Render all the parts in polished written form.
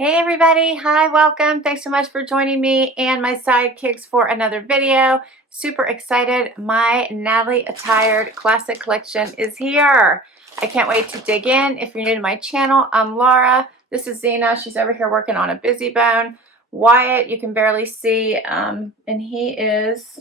Hey everybody, hi, welcome. Thanks so much for joining me and my sidekicks for another video. Super excited. My Natalie Attired Classic Collection is here. I can't wait to dig in. If you're new to my channel, I'm Laura. This is Zena. She's over here working on a busy bone. Wyatt, you can barely see, and he is,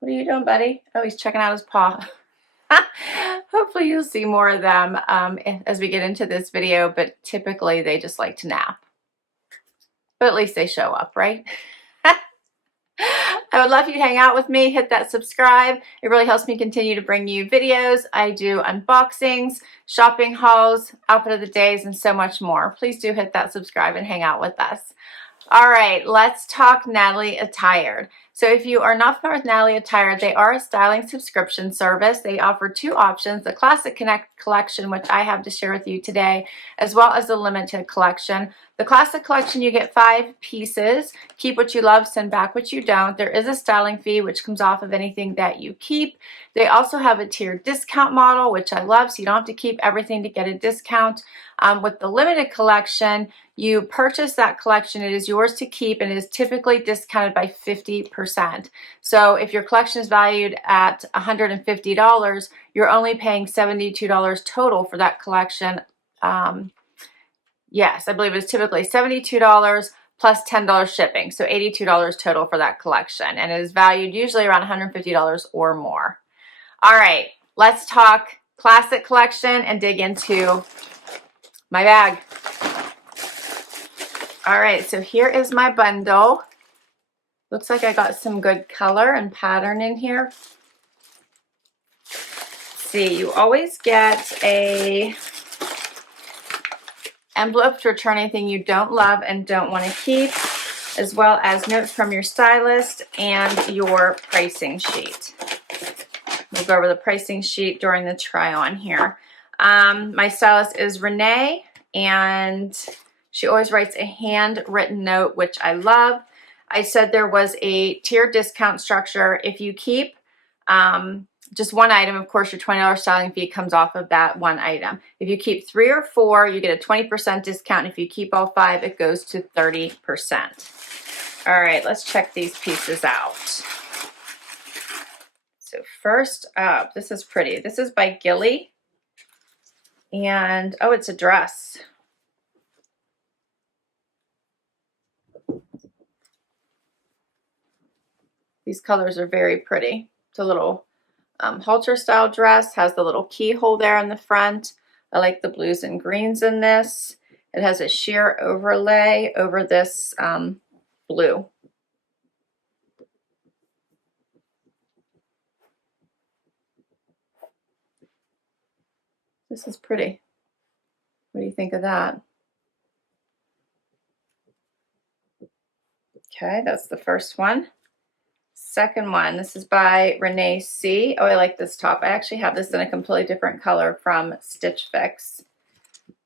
what are you doing, buddy? Oh, he's checking out his paw. Hopefully you'll see more of them as we get into this video, but typically they just like to nap. But at least they show up, right? I would love you to hang out with me. Hit that subscribe. It really helps me continue to bring you videos. I do unboxings, shopping hauls, outfit of the days, and so much more. Please do hit that subscribe and hang out with us. All right, let's talk Natalie Attired. So if you are not familiar with Natalie Attired, they are a styling subscription service. They offer two options, the Classic Connect collection, which I have to share with you today, as well as the limited collection. The Classic collection, you get 5 pieces. Keep what you love, send back what you don't. There is a styling fee, which comes off of anything that you keep. They also have a tiered discount model, which I love, so you don't have to keep everything to get a discount. With the limited collection, you purchase that collection, it is yours to keep, and it is typically discounted by 50%. So if your collection is valued at $150, you're only paying $72 total for that collection. Yes, I believe it's typically $72 plus $10 shipping, so $82 total for that collection, and it is valued usually around $150 or more. All right, let's talk Classic collection and dig into my bag. All right, so here is my bundle. Looks like I got some good color and pattern in here. Let's see, you always get a envelope to return anything you don't love and don't want to keep, as well as notes from your stylist and your pricing sheet. We'll go over the pricing sheet during the try on here. My stylist is Renee, and she always writes a handwritten note, which I love. I said there was a tier discount structure. If you keep just one item, of course, your $20 styling fee comes off of that one item. If you keep 3 or 4, you get a 20% discount. If you keep all 5, it goes to 30%. All right, let's check these pieces out. So first up, this is pretty. This is by Gilli. And, oh, it's a dress. These colors are very pretty. It's a little halter style dress, has the little keyhole there in the front. I like the blues and greens in this. It has a sheer overlay over this blue. This is pretty. What do you think of that? Okay, that's the first one. Second one, this is by Renee C. Oh, I like this top. I actually have this in a completely different color from Stitch Fix.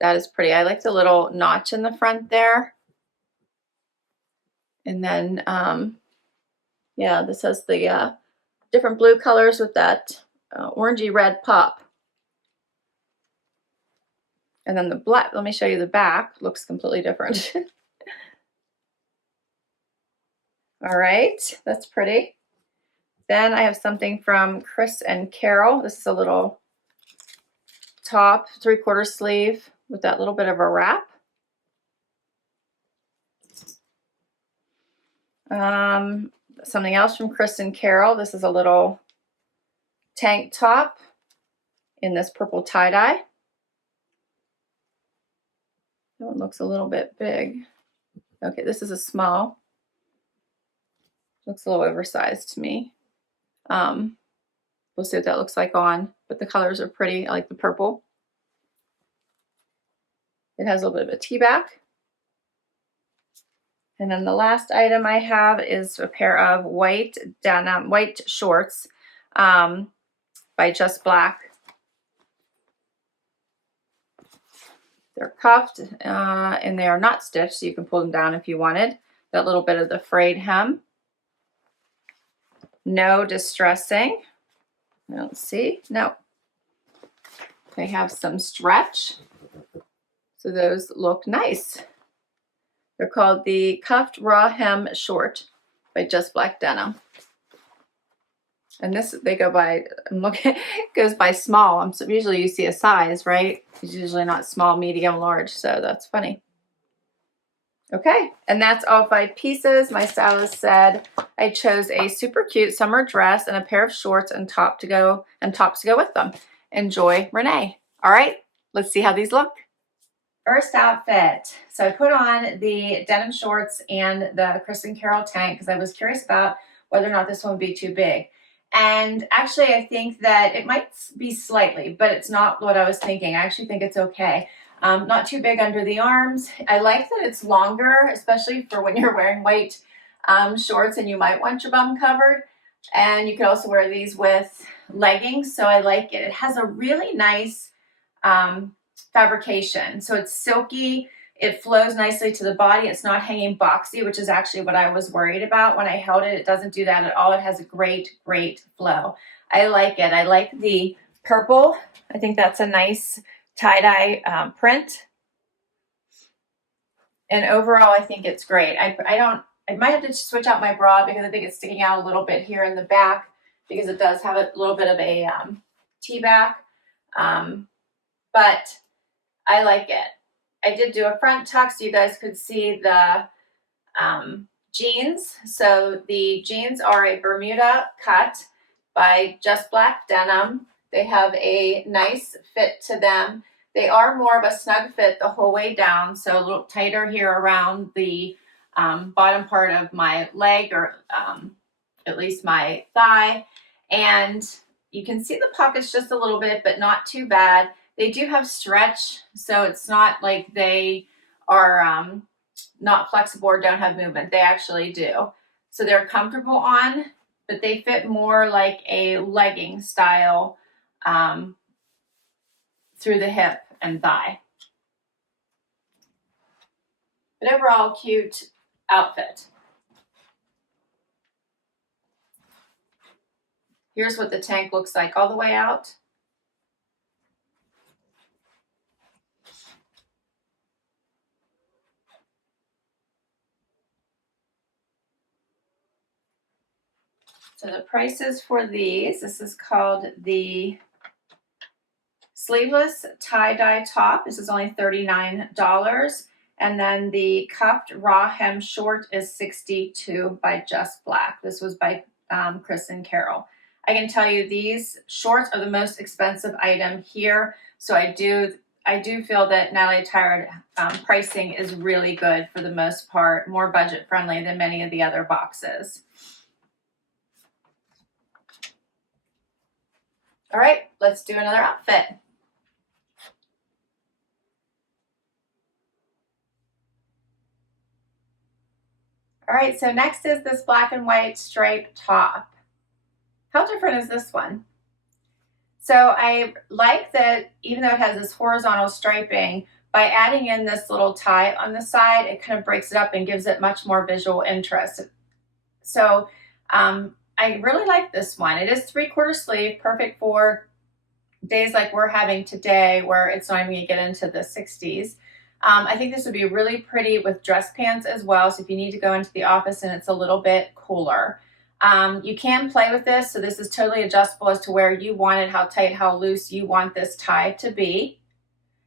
That is pretty. I like the little notch in the front there. And then, yeah, this has the different blue colors with that orangey red pop. And then the black, let me show you the back, looks completely different. All right, that's pretty. Then I have something from Chris and Carol. This is a little top, 3/4 sleeve with that little bit of a wrap. Something else from Chris and Carol. This is a little tank top in this purple tie-dye. That one looks a little bit big. Okay, this is a small. Looks a little oversized to me. We'll see what that looks like on, but the colors are pretty. I like the purple. It has a little bit of a T-back. And then the last item I have is a pair of white denim, white shorts by Just Black. They're cuffed and they are not stitched, so you can pull them down if you wanted. That little bit of the frayed hem. No distressing. I don't see. No. They have some stretch. So those look nice. They're called the Cuffed Raw Hem Short by Just Black Denim. And this, they go by, I'm looking, it goes by small. So usually you see a size, right? It's usually not small, medium, large. So that's funny. Okay, and that's all 5 pieces. My stylist said I chose a super cute summer dress and a pair of shorts and tops to go with them. Enjoy, Renee. All right, let's see how these look. First outfit. So I put on the denim shorts and the Kristen Carroll tank because I was curious about whether or not this one would be too big. And actually, I think that it might be slightly, but it's not what I was thinking. I actually think it's okay. Not too big under the arms. I like that it's longer, especially for when you're wearing white shorts and you might want your bum covered. And you could also wear these with leggings, so I like it. It has a really nice fabrication. So it's silky. It flows nicely to the body. It's not hanging boxy, which is actually what I was worried about when I held it. It doesn't do that at all. It has a great, great flow. I like it. I like the purple. I think that's a nice tie-dye print. And overall, I think it's great. I might have to switch out my bra because I think it's sticking out a little bit here in the back because it does have a little bit of a T-back. But I like it. I did do a front tuck so you guys could see the jeans. So the jeans are a Bermuda cut by Just Black Denim. They have a nice fit to them. They are more of a snug fit the whole way down, so a little tighter here around the bottom part of my leg, or at least my thigh. And you can see the pockets just a little bit, but not too bad. They do have stretch, so it's not like they are not flexible or don't have movement. They actually do. So they're comfortable on, but they fit more like a legging style through the hip and thigh. But overall, cute outfit. Here's what the tank looks like all the way out. So the prices for these, this is called the Sleeveless Tie Dye top. This is only $39. And then the Cuffed Raw Hem Short is $62 by Just Black. This was by Kristen Carroll. I can tell you these shorts are the most expensive item here. So I do feel that Natalie Attired pricing is really good for the most part, more budget friendly than many of the other boxes. All right, let's do another outfit. All right, so next is this black and white striped top. How different is this one? So I like that even though it has this horizontal striping, by adding in this little tie on the side, it kind of breaks it up and gives it much more visual interest. So I really like this one. It is 3/4 sleeve, perfect for days like we're having today where it's not even gonna get into the 60s. I think this would be really pretty with dress pants as well. So if you need to go into the office and it's a little bit cooler. You can play with this. So this is totally adjustable as to where you want it, how tight, how loose you want this tie to be.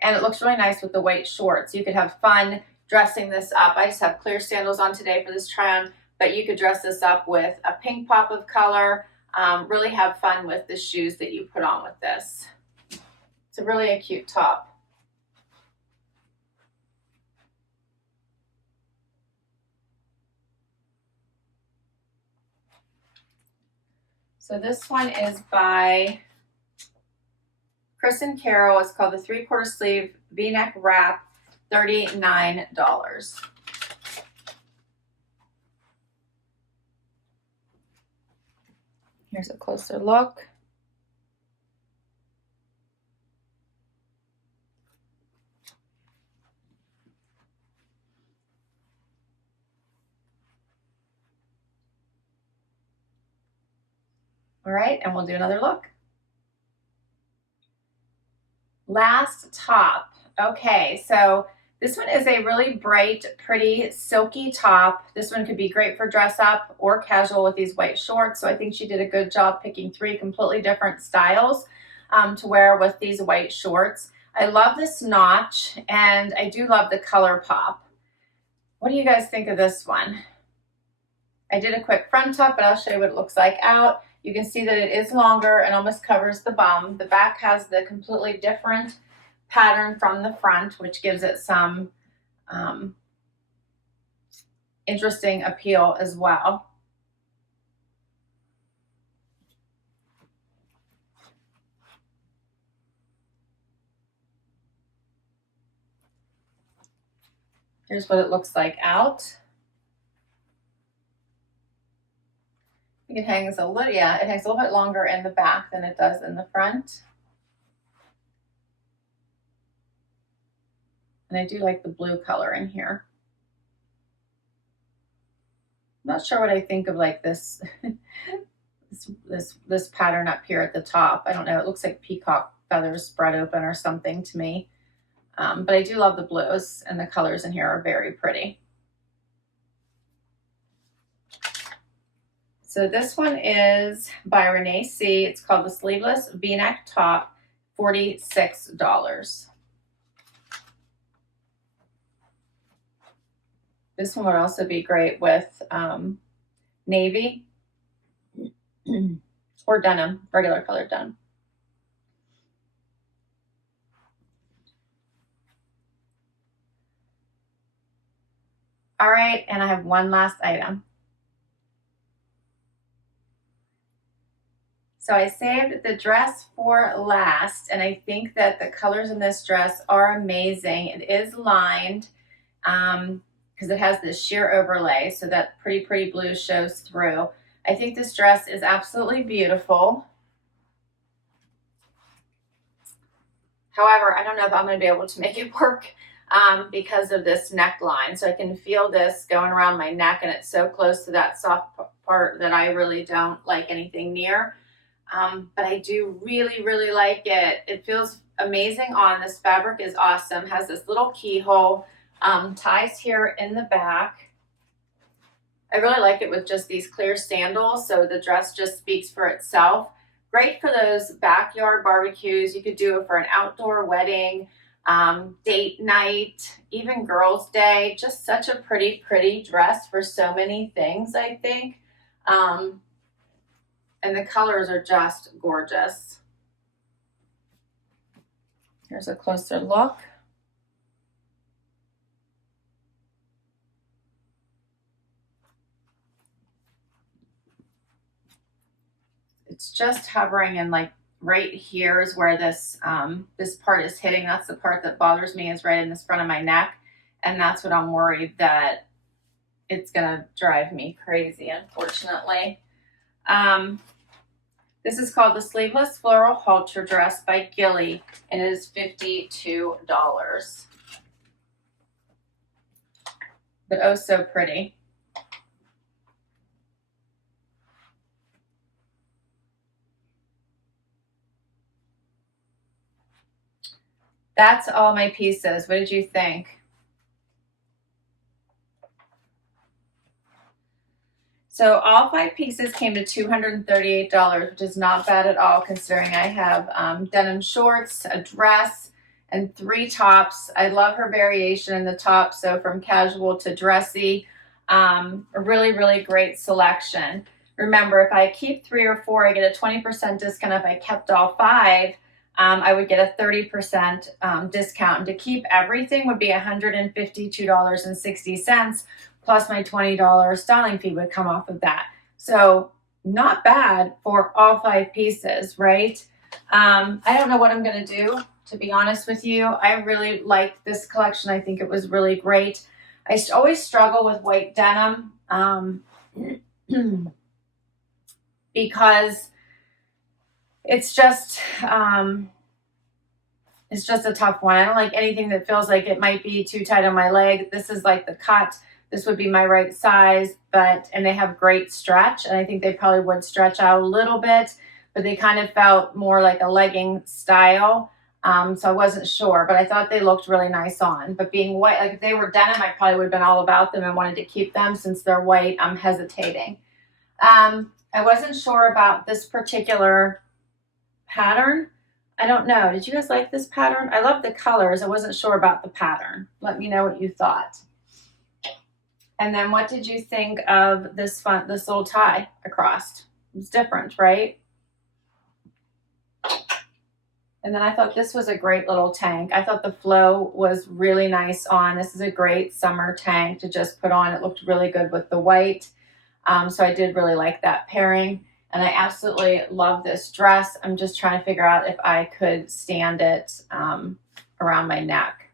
And it looks really nice with the white shorts. You could have fun dressing this up. I just have clear sandals on today for this try on, but you could dress this up with a pink pop of color. Really have fun with the shoes that you put on with this. It's really a cute top. So this one is by Kristen Carroll. It's called the 3/4 sleeve V-neck wrap, $39. Here's a closer look. All right, and we'll do another look. Last top. Okay, so This one is a really bright, pretty, silky top. This one could be great for dress up or casual with these white shorts. So I think she did a good job picking 3 completely different styles to wear with these white shorts. I love this notch, and I do love the color pop. What do you guys think of this one? I did a quick front tuck, but I'll show you what it looks like out. You can see that it is longer and almost covers the bum. The back has the completely different pattern from the front, which gives it some interesting appeal as well. Here's what it looks like out. It hangs a little, yeah, it hangs a little bit longer in the back than it does in the front. And I do like the blue color in here. I'm not sure what I think of like this, this pattern up here at the top. I don't know, it looks like peacock feathers spread open or something to me. But I do love the blues, and the colors in here are very pretty. So this one is by Renee C. It's called the Sleeveless V-neck Top, $46. This one would also be great with navy or denim, regular colored denim. All right, and I have one last item. So I saved the dress for last, and I think that the colors in this dress are amazing. It is lined because it has this sheer overlay, so that pretty blue shows through. I think this dress is absolutely beautiful. However, I don't know if I'm going to be able to make it work because of this neckline. So I can feel this going around my neck, and it's so close to that soft part that I really don't like anything near. But I do really like it. It feels amazing on. This fabric is awesome. Has this little keyhole, ties here in the back. I really like it with just these clear sandals, so the dress just speaks for itself. Great for those backyard barbecues. You could do it for an outdoor wedding, date night, even girls' day. Just such a pretty dress for so many things, I think. And the colors are just gorgeous. Here's a closer look. It's just hovering, and like right here is where this this part is hitting. That's the part that bothers me, is right in this front of my neck. And that's what I'm worried that it's gonna drive me crazy, unfortunately. This is called the Sleeveless Floral Halter Dress by Gilli, and it is $52. But oh, so pretty. That's all my pieces. What did you think? So all 5 pieces came to $238, which is not bad at all, considering I have denim shorts, a dress, and 3 tops. I love her variation in the top, so from casual to dressy. A really great selection. Remember, if I keep 3 or 4, I get a 20% discount. If I kept all 5, I would get a 30% discount. And to keep everything would be $152.60. Plus my $20 styling fee would come off of that. So not bad for all 5 pieces, right? I don't know what I'm going to do, to be honest with you. I really like this collection. I think it was really great. I always struggle with white denim because it's just a tough one. I don't like anything that feels like it might be too tight on my leg. This is like the cut. This would be my right size, and they have great stretch, and I think they probably would stretch out a little bit, but they kind of felt more like a legging style. So I wasn't sure, but I thought they looked really nice on. But being white, like if they were denim, I probably would have been all about them and wanted to keep them. Since they're white, I'm hesitating. I wasn't sure about this particular pattern. I don't know. Did you guys like this pattern? I love the colors. I wasn't sure about the pattern. Let me know what you thought. And then what did you think of this little tie across? It's different, right? And then I thought this was a great little tank. I thought the flow was really nice on. This is a great summer tank to just put on. It looked really good with the white. So I did really like that pairing. And I absolutely love this dress. I'm just trying to figure out if I could stand it around my neck.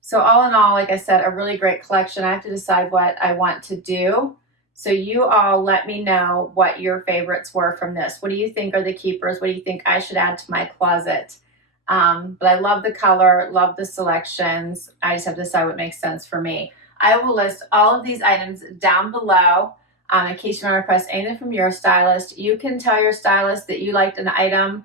So all in all, like I said, a really great collection. I have to decide what I want to do. So you all let me know what your favorites were from this. What do you think are the keepers? What do you think I should add to my closet? But I love the color, love the selections. I just have to decide what makes sense for me. I will list all of these items down below in case you want to request anything from your stylist. You can tell your stylist that you liked an item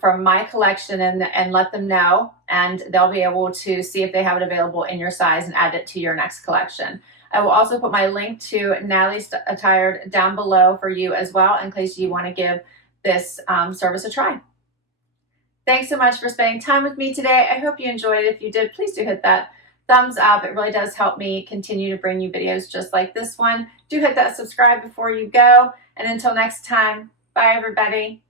from my collection and let them know, and they'll be able to see if they have it available in your size and add it to your next collection. I will also put my link to Natalie Attired down below for you as well in case you want to give this service a try. Thanks so much for spending time with me today. I hope you enjoyed it. If you did, please do hit that thumbs up. It really does help me continue to bring you videos just like this one. Do hit that subscribe before you go. And until next time, bye everybody.